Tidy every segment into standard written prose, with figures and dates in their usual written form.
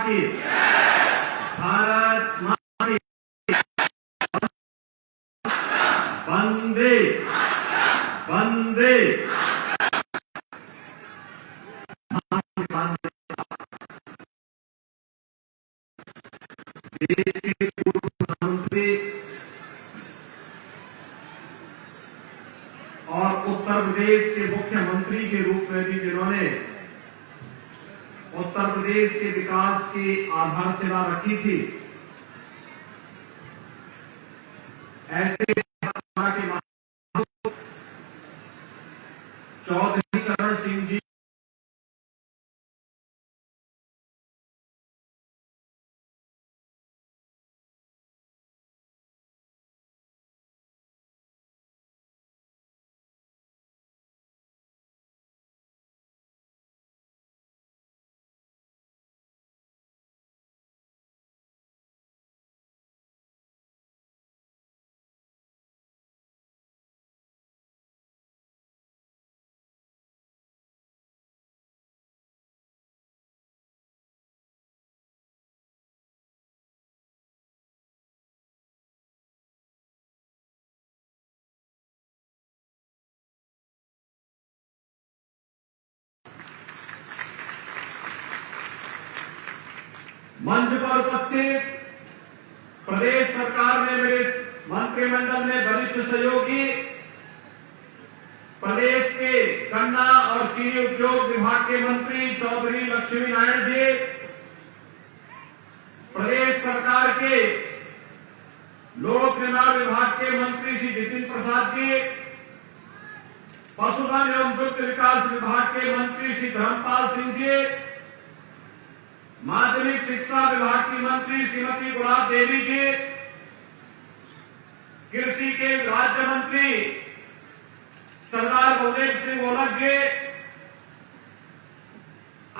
की, भारत माता की, वंदे वंदे। देश के पूर्व प्रधानमंत्री और उत्तर प्रदेश के मुख्यमंत्री के रूप में भी जिन्होंने उत्तर प्रदेश के विकास की आधारशिला रखी थी, ऐसे के चौधरी चरण सिंह जी मंच पर उपस्थित प्रदेश सरकार में मेरे मंत्रिमंडल में वरिष्ठ सहयोगी, प्रदेश के गन्ना और चीनी उद्योग विभाग के मंत्री चौधरी लक्ष्मी नारायण जी, प्रदेश सरकार के लोक निर्माण विभाग के मंत्री श्री जितिन प्रसाद जी, पशुधन एवं दुग्ध विकास विभाग के मंत्री श्री धर्मपाल सिंह जी, माध्यमिक शिक्षा विभाग की मंत्री श्रीमती गुलाब देवी जी, कृषि के राज्य मंत्री सरदार बलदेव सिंह ओलख जी,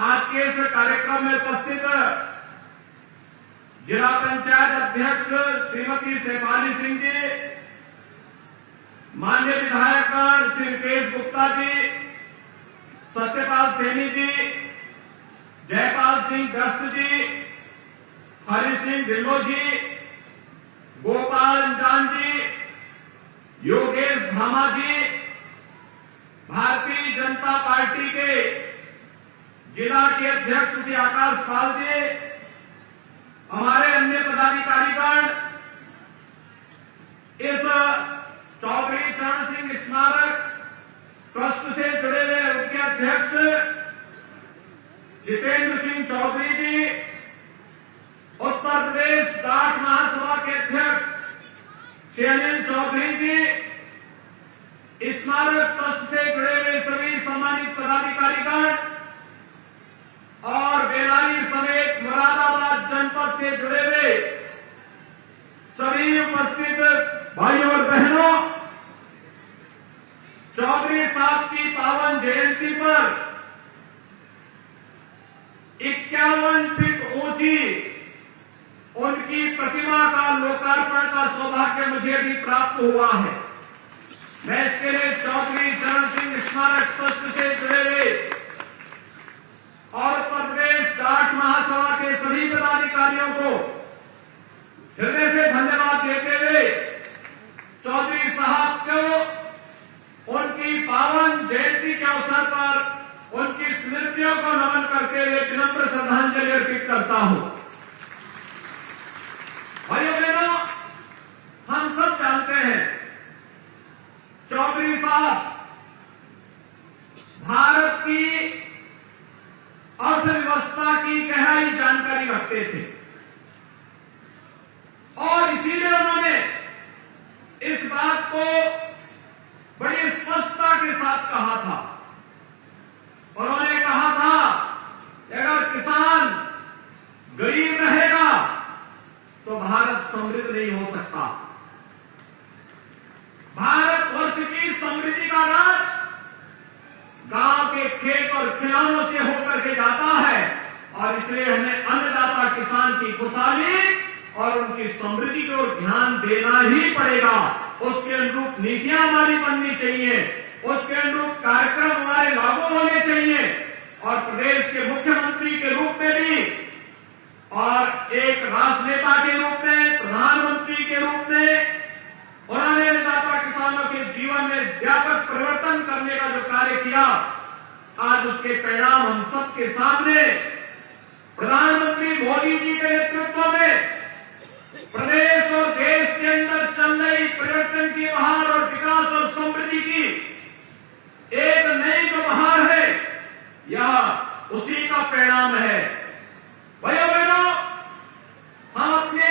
आज के इस कार्यक्रम में उपस्थित जिला पंचायत अध्यक्ष श्रीमती शेफाली सिंह जी, माननीय विधायकगण श्री रितेश गुप्ता जी, सत्यपाल सैनी जी, जयपाल सिंह गस्त जी, हरि सिंह ढिल्लो जी, गोपाल अंजान जी, योगेश भामा जी, भारतीय जनता पार्टी के जिला के अध्यक्ष श्री आकाश पाल जी, हमारे अन्य पदाधिकारीगण, इस चौधरी चरण सिंह स्मारक ट्रस्ट से जुड़े हुए उनके अध्यक्ष जितेंद्र सिंह चौधरी जी, उत्तर प्रदेश जाट महासभा के अध्यक्ष श्री अनिल चौधरी जी, स्मारक ट्रस्ट से जुड़े हुए सभी सम्मानित पदाधिकारीगण और बेलारी समेत मुरादाबाद जनपद से जुड़े हुए सभी उपस्थित भाइयों और बहनों, चौधरी साहब की पावन जयंती पर 51 फीट ऊंची उनकी प्रतिमा का लोकार्पण का सौभाग्य मुझे भी प्राप्त हुआ है। मैं इसके लिए चौधरी चरण सिंह स्मारक ट्रस्ट से जुड़े हुए और उत्तर प्रदेश जाट महासभा के सभी पदाधिकारियों को हृदय से धन्यवाद देते हुए चौधरी साहब को उनकी पावन जयंती के अवसर पर उनकी स्मृतियों को नमन करते हुए विनम्र श्रद्धांजलि अर्पित करता हूं। भाइयों बहनों, हम सब जानते हैं चौधरी साहब भारत की अर्थव्यवस्था की गहराई जानकारी रखते थे और इसीलिए उन्होंने इस बात को बड़ी स्पष्टता के साथ कहा था। उन्होंने कहा था कि अगर किसान गरीब रहेगा तो भारत समृद्ध नहीं हो सकता। भारतवर्ष की समृद्धि का राज गांव के खेत और खिलौनों से होकर के जाता है और इसलिए हमें अन्नदाता किसान की खुशहाली और उनकी समृद्धि की ओर ध्यान देना ही पड़ेगा। उसके अनुरूप नीतियां हमारी बननी चाहिए, उसके अनुरूप कार्यक्रम हमारे लागू होने चाहिए और प्रदेश के मुख्यमंत्री के रूप में भी राष्ट्र नेता के रूप में, प्रधानमंत्री के रूप में उन्होंने अन्नदाता किसानों के जीवन में व्यापक परिवर्तन करने का जो कार्य किया, आज उसके परिणाम हम सबके सामने प्रधानमंत्री मोदी जी के नेतृत्व में प्रदेश और देश के अंदर चल रही परिवर्तन की बहार और विकास और समृद्धि की एक नई जो बहार है, यह उसी का परिणाम है। भाइयों बहनों, हम अपने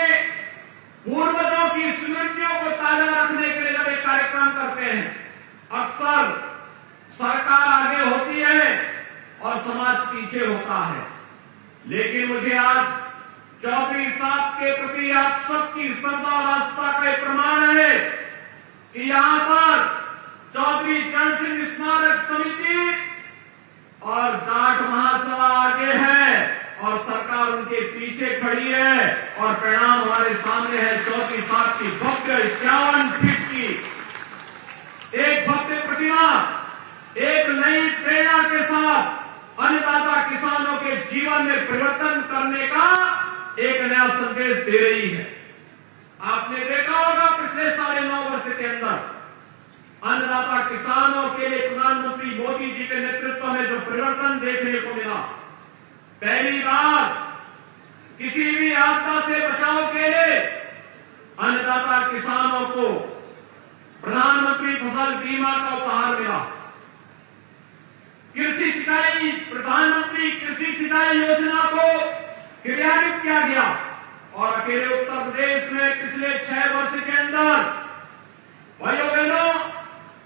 पूर्वजों की स्मृतियों को ताजा रखने के लिए जब एक कार्यक्रम करते हैं, अक्सर सरकार आगे होती है और समाज पीछे होता है। लेकिन मुझे आज चौधरी साहब के प्रति आप सबकी श्रद्धा और आस्था का प्रमाण है कि यहां पर चौधरी चरण सिंह स्मारक समिति और जाट महासभा आगे है और सरकार उनके पीछे खड़ी है और परिणाम हमारे सामने है। चौधरी साहब की भव्य 51 फीट की एक भव्य प्रतिमा एक नई प्रेरणा के साथ अन्नदाता किसानों के जीवन में परिवर्तन करने का एक नया संदेश दे रही है। आपने देखा होगा पिछले 9.5 वर्ष के अंदर अन्नदाता किसानों के लिए प्रधानमंत्री मोदी जी के नेतृत्व में जो परिवर्तन देखने को मिला, पहली बार किसी भी आपदा से बचाव के लिए अन्नदाता किसानों को प्रधानमंत्री फसल बीमा का उपहार मिला। कृषि सिंचाई प्रधानमंत्री कृषि सिंचाई योजना को क्रियान्वित किया गया और अकेले उत्तर प्रदेश में पिछले 6 वर्ष के अंदर भाइयों बहनों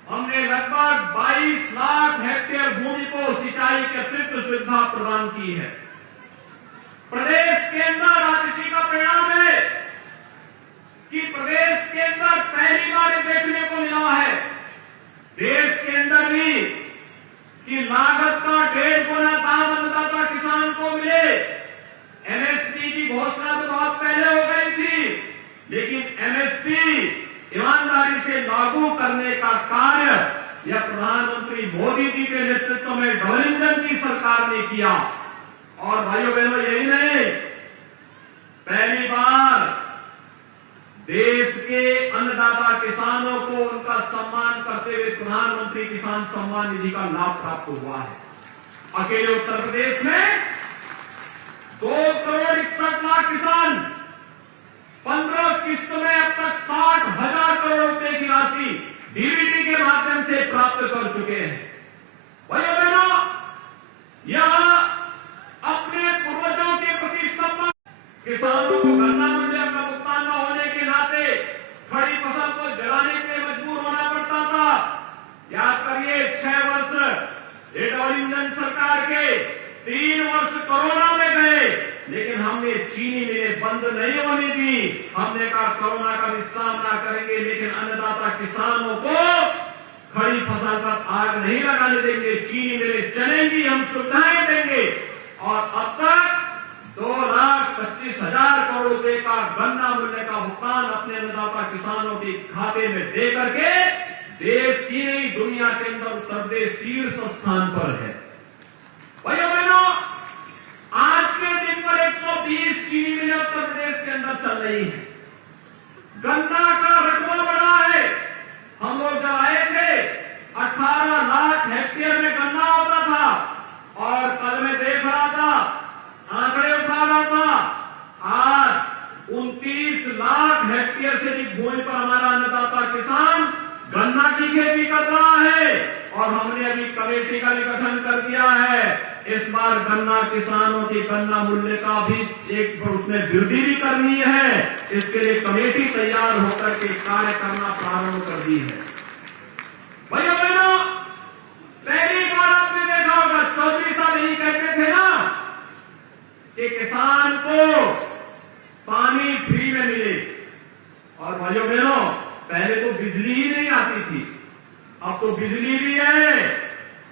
हमने लगभग 22 लाख हेक्टेयर भूमि को सिंचाई की अतिरिक्त सुविधा प्रदान की है। प्रदेश के अंदर आज इसी का परिणाम है कि प्रदेश के अंदर पहली बार देखने को मिला है देश के अंदर भी कि लागत का 1.5 गुना दाम अन्नदाता किसान को मिले। एमएसपी की घोषणा तो बहुत पहले हो गई थी, लेकिन एमएसपी ईमानदारी से लागू करने का कार्य यह प्रधानमंत्री मोदी जी के नेतृत्व में डबल इंजन की सरकार ने किया। और भाइयों बहनों, यही नहीं, पहली बार देश के अन्नदाता किसानों को उनका सम्मान करते हुए प्रधानमंत्री किसान सम्मान निधि का लाभ प्राप्त हुआ है। अकेले उत्तर प्रदेश में 2,61,00,000 किसान 15 किस्त में अब तक 60,000 करोड़ रुपए की राशि डीबीटी के माध्यम से प्राप्त कर चुके हैं। भाइयों बहनों, यह अपने पूर्वजों के प्रति सम्मान, किसानों को गन्ना मूल्य का भुगतान न होने के नाते खड़ी फसल को जलाने के लिए मजबूर होना पड़ता था। याद करिए 6 वर्ष डबल इंजन सरकार के, 3 वर्ष कोरोना में गए, लेकिन हमने चीनी मिलें बंद नहीं होने दी। हमने कहा कोरोना का भी सामना करेंगे, लेकिन अन्नदाता किसानों को खड़ी फसल पर आग नहीं लगाने देंगे, चीनी मिलें चलेंगी, हम सुविधाएं देंगे। और अब तक 2,25,000 करोड़ रुपए का गन्ना मूल्य का भुगतान अपने अन्नदाता किसानों के खाते में दे करके देश की नहीं दुनिया के अंदर उत्तर प्रदेश शीर्ष स्थान पर है। भाइयों बहनों, आज के दिन पर 120 चीनी मिलें उत्तर प्रदेश के अंदर चल रही है। गन्ना का रकबा बढ़ा है। हम लोग जब आए थे 18 लाख हेक्टेयर में गन्ना होता था और कल मैं देख रहा था, आंकड़े उठा रहा था, आज 29 लाख हेक्टेयर से अधिक भूमि पर हमारा अन्नदाता किसान गन्ना की खेती कर रहा है। और हमने अभी कमेटी का भी गठन कर दिया है। इस बार गन्ना किसानों के गन्ना मूल्य का भी एक उसमें वृद्धि भी करनी है। इसके लिए कमेटी तैयार होकर के कार्य करना प्रारंभ कर दी है। भैया बहनों, पहली बार आपने देखा होगा चौधरी साहब यही कहते थे ना कि किसान को पानी फ्री में मिले। और भाइयों बहनों, पहले तो बिजली ही नहीं आती थी, अब तो बिजली भी है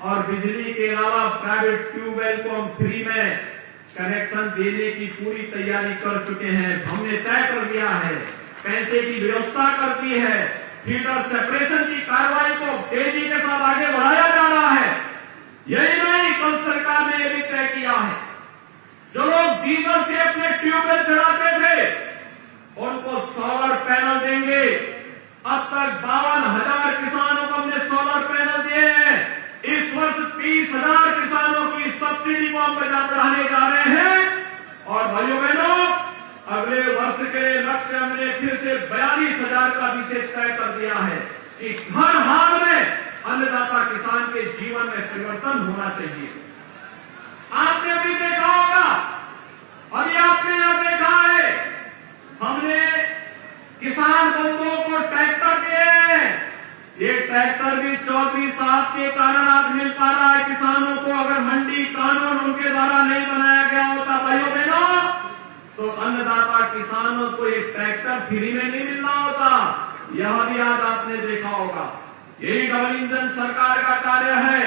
और बिजली के अलावा प्राइवेट ट्यूबवेल को हम फ्री में कनेक्शन देने की पूरी तैयारी कर चुके हैं। हमने तय कर दिया है, पैसे की व्यवस्था कर दी है, फीडर सेपरेशन की कार्रवाई को तेजी के साथ आगे बढ़ाया जा रहा है। यही नहीं, कल सरकार ने यह भी तय किया है, जो लोग डीजल से अपने ट्यूबवेल चलाते थे उनको सोलर पैनल देंगे। अब तक 52,000 किसानों को हमने सोलर पैनल दिए हैं। इस वर्ष 30,000 किसानों की सब्सिडी को हम बढ़ाने जा रहे हैं। और भाइयों बहनों, अगले वर्ष के लक्ष्य हमने फिर से 42,000 का विषय तय कर दिया है कि हर हाल में अन्नदाता किसान के जीवन में परिवर्तन होना चाहिए। आपने अभी देखा होगा, अभी आपने यह देखा है, हमने किसान बंधुओं को ट्रैक्टर दिए। ये ट्रैक्टर भी चौधरी साहब के कारण आज मिल पा रहा है किसानों को। अगर मंडी कानून उनके द्वारा नहीं बनाया गया होता भाइयों बहनों, तो अन्नदाता किसानों को ये ट्रैक्टर फ्री में नहीं मिल रहा होता। यह भी आज आपने देखा होगा। यही डबल इंजन सरकार का कार्य है।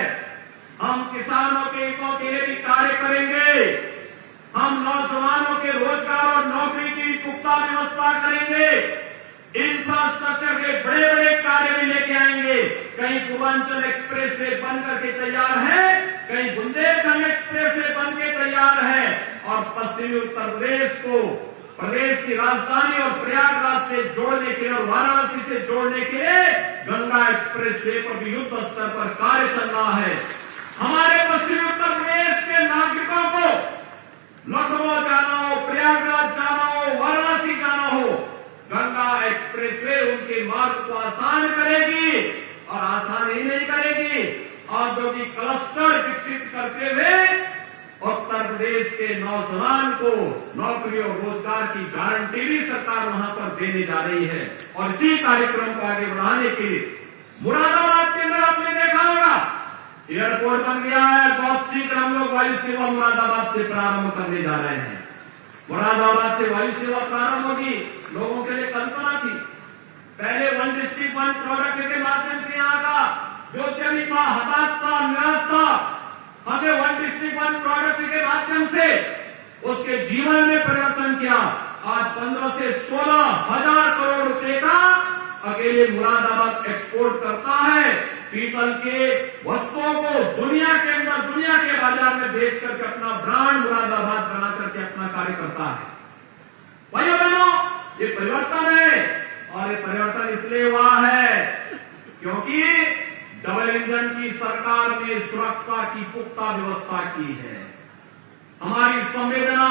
हम किसानों के हितों के लिए भी कार्य करेंगे। हम नौजवानों के रोजगार और नौकरी की पुख्ता व्यवस्था करेंगे। इंफ्रास्ट्रक्चर के बड़े बड़े कार्य भी लेके आएंगे। कहीं पूर्वांचल एक्सप्रेस वे बन करके तैयार है, कहीं बुंदेलखंड एक्सप्रेस वे बन के तैयार है, और पश्चिमी उत्तर प्रदेश को प्रदेश की राजधानी और प्रयागराज से जोड़ने के लिए और वाराणसी से जोड़ने के लिए गंगा एक्सप्रेस वे पर भी युद्ध स्तर पर कार्य चल रहा है। हमारे पश्चिमी उत्तर प्रदेश के नागरिकों को लखनऊ जाना हो, प्रयागराज जाना हो, वाराणसी जाना हो, गंगा एक्सप्रेस वे उनके मार्ग को आसान करेगी। और आसान ही नहीं करेगी, औद्योगिक क्लस्टर विकसित करते हुए उत्तर प्रदेश के नौजवान को नौकरी और रोजगार की गारंटी भी सरकार वहां पर देने जा रही है। और इसी कार्यक्रम को आगे बढ़ाने के लिए मुरादाबाद के अंदर आपने देखा होगा, एयरपोर्ट बन गया है। बहुत शीघ्र हम लोग वायु सेवा मुरादाबाद से प्रारंभ करने जा रहे हैं। मुरादाबाद से वायु सेवा प्रारंभ होगी। लोगों के लिए कल्पना थी, पहले 1 डिस्ट्रिक्ट 1 प्रोडक्ट के माध्यम से यहाँ का जो शनि था, हताश था, निराश था, हमें 1 डिस्ट्रिक्ट 1 प्रोडक्ट के माध्यम से उसके जीवन में परिवर्तन किया। आज 15 से 16,000 करोड़ रुपए का अकेले मुरादाबाद एक्सपोर्ट करता है। पीतल के वस्तुओं को दुनिया के अंदर, दुनिया के बाजार में बेच करके अपना ब्रांड मुरादाबाद बना करके अपना कार्य करता है। भाइयों बहनों, ये परिवर्तन है। और ये परिवर्तन इसलिए हुआ है क्योंकि डबल इंजन की सरकार ने सुरक्षा की पुख्ता व्यवस्था की है। हमारी संवेदना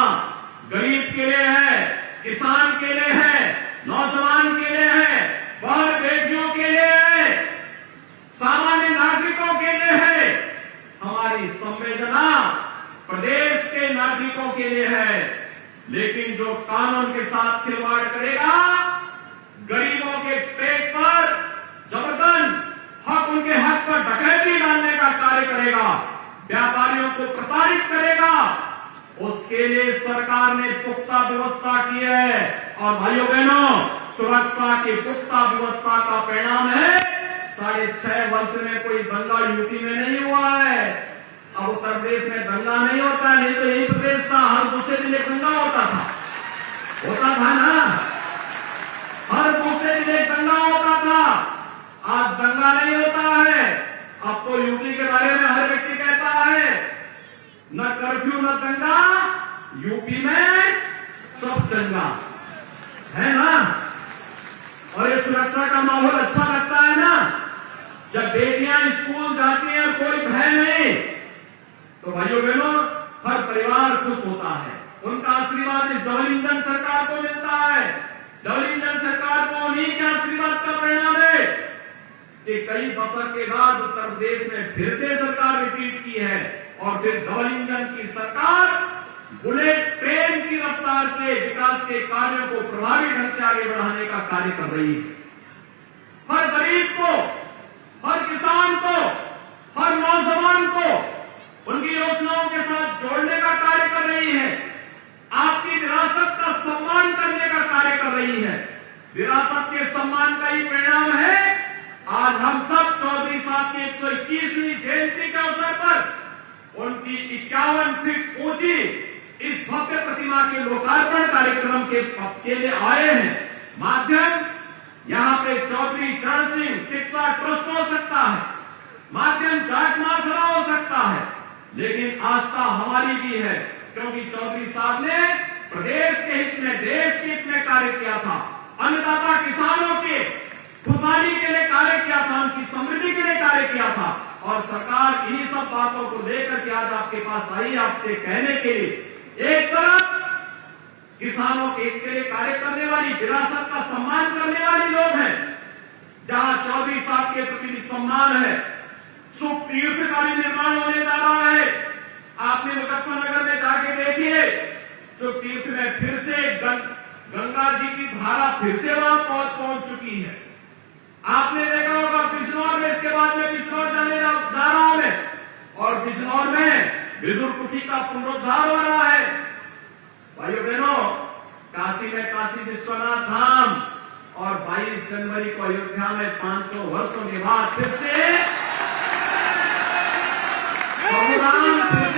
गरीब के लिए है, किसान के लिए है, नौजवान के लिए है, बहन बेटियों के लिए है, सामान्य नागरिकों के लिए है। हमारी संवेदना प्रदेश के नागरिकों के लिए है। लेकिन जो कानून के साथ खिलवाड़ करेगा, गरीबों के पेट पर जबरदन हक, उनके हक पर डकैती डालने का कार्य करेगा, व्यापारियों को प्रताड़ित करेगा, उसके लिए सरकार ने पुख्ता व्यवस्था की है। और भाइयों बहनों, सुरक्षा की पुख्ता व्यवस्था का परिणाम है 6.5 वर्ष में कोई दंगा यूपी में नहीं हुआ है। अब उत्तर प्रदेश में दंगा नहीं होता, नहीं तो यही प्रदेश था हर दूसरे दिन एक दंगा होता था ना, हर दूसरे दिन एक दंगा होता था। आज दंगा नहीं होता है। अब तो यूपी के बारे में हर व्यक्ति कहता है, न कर्फ्यू न दंगा, यूपी में सब चंगा है ना। और ये सुरक्षा का माहौल अच्छा लगता है ना। जब बेटियां स्कूल जाती हैं और कोई भय नहीं, तो भाइयों बहनों हर परिवार खुश होता है। उनका आशीर्वाद इस डबल इंजन सरकार को मिलता है। डबल इंजन सरकार को उन्हीं के आशीर्वाद का परिणाम है कि कई दशक के बाद उत्तर प्रदेश में फिर से सरकार रिपीट की है। और फिर डबल इंजन की सरकार बुलेट ट्रेन की रफ्तार से विकास के कार्यों को प्रभावी ढंग से आगे बढ़ाने का कार्य कर रही है। हर गरीब को, हर किसान को, हर नौजवान को उनकी योजनाओं के साथ जोड़ने का कार्य कर रही है। आपकी विरासत का सम्मान करने का कार्य कर रही है। विरासत के सम्मान का ही परिणाम है आज हम सब चौधरी साहब की 121वीं जयंती के अवसर पर उनकी 51 फीट ऊंची इस भव्य प्रतिमा के लोकार्पण कार्यक्रम के लिए आए हैं। माध्यम यहां पे चौधरी चरण सिंह शिक्षा ट्रस्ट हो सकता है, माध्यम जाट महासभा हो सकता है, लेकिन आस्था हमारी भी है क्योंकि चौधरी साहब ने प्रदेश के हित में, देश के हित में कार्य किया था, अन्नदाता किसानों के खुशहाली के लिए कार्य किया था, उनकी समृद्धि के लिए कार्य किया था। और सरकार इन्हीं सब बातों को लेकर के आज आपके पास आई, आपसे कहने के लिए, एक तरफ किसानों के हित के लिए कार्य करने वाली, विरासत का सम्मान करने वाली लोग हैं, जहां चौधरी साहब के प्रति सम्मान है। सुख तीर्थ का भी निर्माण होने जा रहा है। आपने मुजफ्फरनगर में जाके देखिए, सुख तीर्थ में फिर से गंगा जी की धारा फिर से वहां पहुंच चुकी है। आपने देखा होगा बिजनौर में, इसके बाद में बिजनौर जाने जा रहा हूं मैं, और बिजनौर में विदुर कुटी का पुनरुद्धार हो रहा है। भाइयों बहनों, काशी में काशी विश्वनाथ धाम, और 22 जनवरी को अयोध्या में 500 वर्षों के बाद फिर से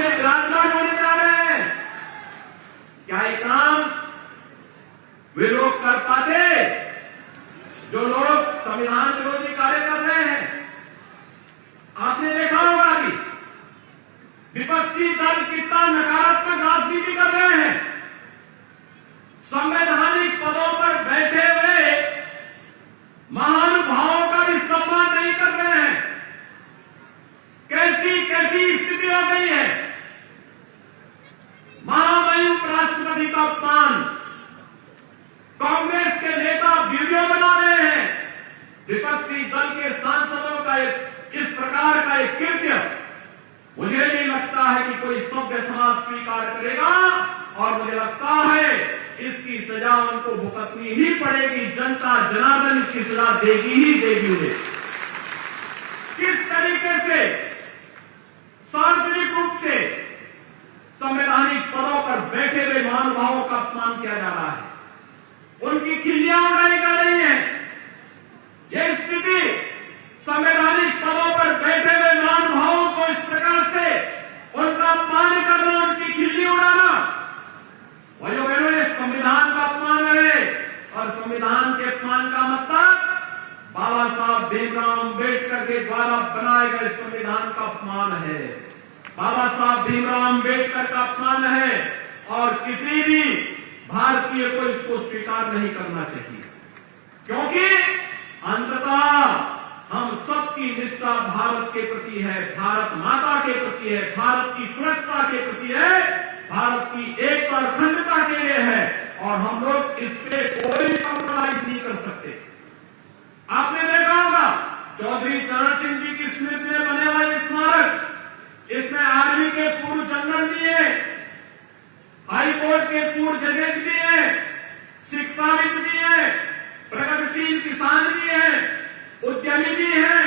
विराजमान होने जा रहे हैं। क्या ये काम वे लोग कर पाते जो लोग संविधान विरोधी कार्य कर रहे हैं? आपने देखा होगा कि विपक्षी दल कितना नकारात्मक राजनीति कर रहे हैं। संवैधानिक पदों पर बैठे हुए महानुभावों का भी सम्मान नहीं कर रहे हैं। कैसी कैसी स्थिति हो गई है। महामहिम उपराष्ट्रपति का अपमान, कांग्रेस के नेता वीडियो बना रहे हैं, विपक्षी दल के सांसदों का इस प्रकार का एक कृत्य मुझे नहीं लगता है कि कोई सभ्य समाज स्वीकार करेगा, और मुझे लगता है इसकी सजा उनको भुगतनी ही पड़ेगी। जनता जनार्दन इसकी सजा देगी ही देगी उन्हें। किस तरीके से सार्वजनिक रूप से संवैधानिक पदों पर बैठे हुए महानुभावों का अपमान किया जा रहा है, उनकी खिल्लियां उड़ाई जा रही हैं। यह स्थिति संवैधानिक पदों पर बैठे हुए महानुभावों को इस प्रकार से उनका अपमान करना, उनकी खिल्ली उड़ाना, भाइयों बहनों, ये संविधान का अपमान है। और संविधान के अपमान का मतलब बाबा साहब भीमराव अम्बेडकर के द्वारा बनाए गए संविधान का अपमान है, बाबा साहब भीमराव अम्बेडकर का अपमान है, और किसी भी भारतीय को इसको स्वीकार नहीं करना चाहिए। क्योंकि अंततः हम सबकी निष्ठा भारत के प्रति है, भारत माता के प्रति है, भारत की सुरक्षा के प्रति है, भारत की एकता और अखंडता के लिए है, और हम लोग इस पे कोई कॉम्प्रोमाइज नहीं कर सकते। आपने देखा होगा चौधरी चरण सिंह जी की स्मृति में बने हुआ ये स्मारक, इसमें आर्मी के पूर्व जनरल भी है, हाई कोर्ट के पूर्व जजेज भी है, शिक्षाविद भी है, प्रगतिशील किसान भी है, उद्यमी भी है,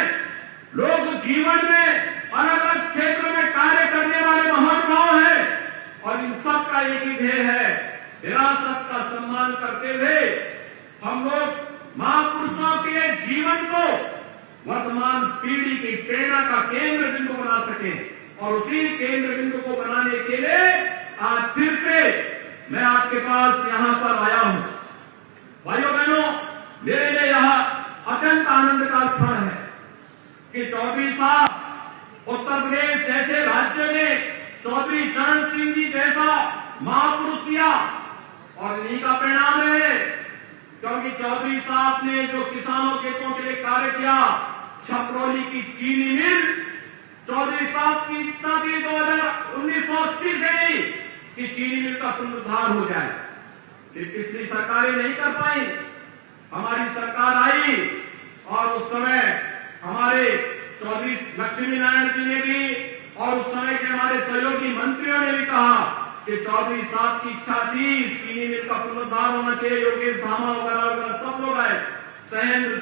लोग जीवन में अलग अलग क्षेत्र में कार्य करने वाले महानुभाव हैं। और इन सब का एक ही ध्येय है, विरासत का सम्मान करते हुए हम लोग महापुरुषों के जीवन को वर्तमान पीढ़ी की प्रेरणा का केंद्र बिंदु बना सके। और उसी केंद्र बिंदु को बनाने के लिए आज फिर से मैं आपके पास यहां पर आया हूं। भाइयों बहनों, मेरे लिए यह अत्यंत आनंद का क्षण है कि चौधरी साहब उत्तर प्रदेश जैसे राज्य में चौधरी चरण सिंह जी जैसा महापुरुष दिया, और इन्हीं का परिणाम है। क्योंकि चौधरी साहब ने जो किसानों के हितों के लिए कार्य किया, छपरौली की चीनी मिल, चौधरी साहब की इच्छा थी 1980 से ही कि चीनी मिल का पुनरुद्धार हो जाए, लेकिन पिछली सरकारें नहीं कर पाई। हमारी सरकार आई, और उस समय हमारे चौधरी लक्ष्मी नारायण जी ने भी, और उस समय के हमारे सहयोगी मंत्रियों ने भी कहा कि चौधरी साहब की इच्छा थी चीनी मिल का पुनरुद्धार होना चाहिए। योगेश धामा वगैरह सब लोग आए, सहेंद्र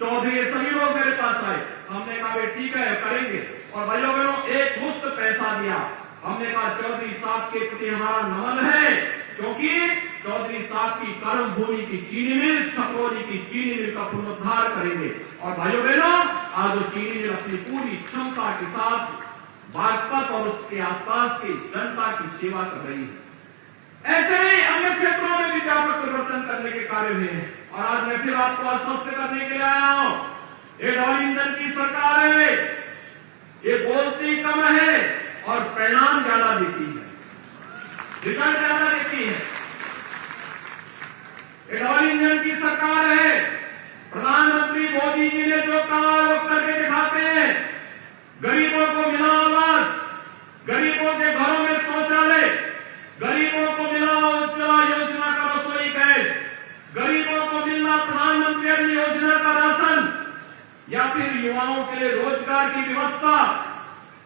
चौधरी, ये सभी लोग मेरे पास आए। हमने कहा भाई ठीक है, करेंगे। और भाइयों बहनों, एक मुफ्त पैसा दिया। हमने कहा चौधरी साहब के प्रति हमारा नमन है, क्योंकि चौधरी साहब की कर्म भूमि की चीनी मिल, छपरौली की चीनी मिल का पुनरुद्धार करेंगे। और भाइयों बहनों, आज वो चीनी मिल अपनी पूरी क्षमता के साथ बागपत और उसके आसपास की जनता की सेवा कर रही है। ऐसे ही अन्य क्षेत्रों में भी व्यापक परिवर्तन करने के कार्य हुए हैं। और आज मैं फिर आपको आश्वस्त करने के लिए आया हूं, ये डबल इंजन की सरकार है, ये बोलती कम है और परिणाम ज्यादा देती है, रिजल्ट ज्यादा देती है। या फिर युवाओं के लिए रोजगार की व्यवस्था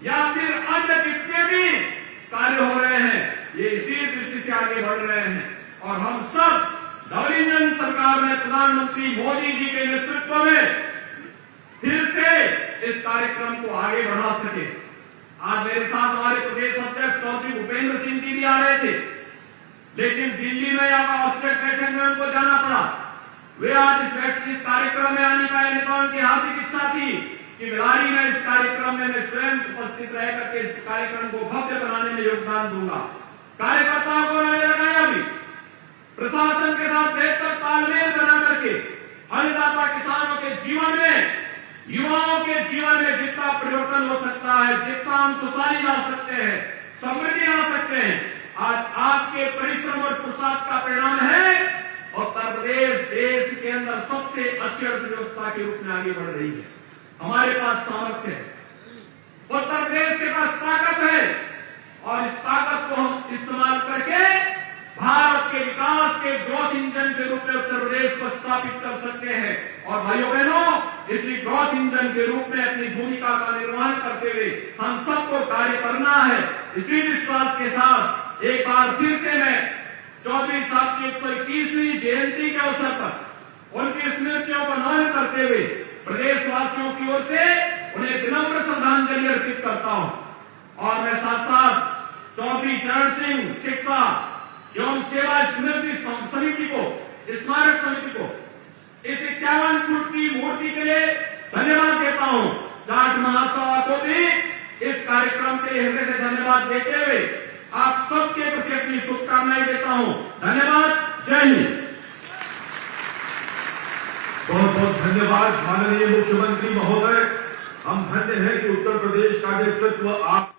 या फिर अन्य जितने भी कार्य हो रहे हैं, ये इसी दृष्टि से आगे बढ़ रहे हैं। और हम सब डबल इंजन सरकार में प्रधानमंत्री मोदी जी के नेतृत्व में फिर से इस कार्यक्रम को आगे बढ़ा सके। आज मेरे साथ हमारे प्रदेश अध्यक्ष चौधरी भूपेंद्र सिंह जी भी आ रहे थे, लेकिन दिल्ली में आवश्यक बैठक में उनको जाना पड़ा। वे आज इस कार्यक्रम में आने का उनकी हार्दिक इच्छा थी कि बिलारी में इस कार्यक्रम में मैं स्वयं उपस्थित रह करके इस कार्यक्रम को भव्य बनाने में योगदान दूंगा। कार्यकर्ताओं को मैंने लगाया भी, प्रशासन के साथ बेहतर तालमेल बना करके अन्नदाता किसानों के जीवन में, युवाओं के जीवन में जितना परिवर्तन हो सकता है, जितना हम खुशहाली ला सकते हैं, समृद्धि ला सकते हैं, आज आपके परिश्रम और पुरुषार्थ का परिणाम है। उत्तर प्रदेश देश के अंदर सबसे अच्छी अर्थव्यवस्था के रूप में आगे बढ़ रही है। हमारे पास सामर्थ्य है, उत्तर प्रदेश के पास ताकत है और इस ताकत को हम इस्तेमाल करके भारत के विकास के ग्रोथ इंजन के रूप में उत्तर प्रदेश को स्थापित कर सकते हैं। और भाइयों बहनों, इसी ग्रोथ इंजन के रूप में अपनी भूमिका का निर्वहन करते हुए हम सबको कार्य करना है। इसी विश्वास के साथ एक बार फिर से मैं चौधरी साहब की 121वीं जयंती के अवसर पर उनकी स्मृतियों को नमन करते हुए प्रदेशवासियों की ओर से उन्हें विनम्र श्रद्धांजलि अर्पित करता हूं। और मैं साथ साथ चौधरी चरण सिंह शिक्षा एवं सेवा स्मृति समिति को, स्मारक समिति को इस 51 फुट की मूर्ति के लिए धन्यवाद देता हूं। जाट महासभा को भी इस कार्यक्रम के लिए हृदय से धन्यवाद देते हुए आप सबके प्रति अपनी शुभकामनाएं देता हूं। धन्यवाद। जय हिंद। बहुत बहुत धन्यवाद माननीय मुख्यमंत्री महोदय। हम धन्य हैं कि उत्तर प्रदेश का नेतृत्व आप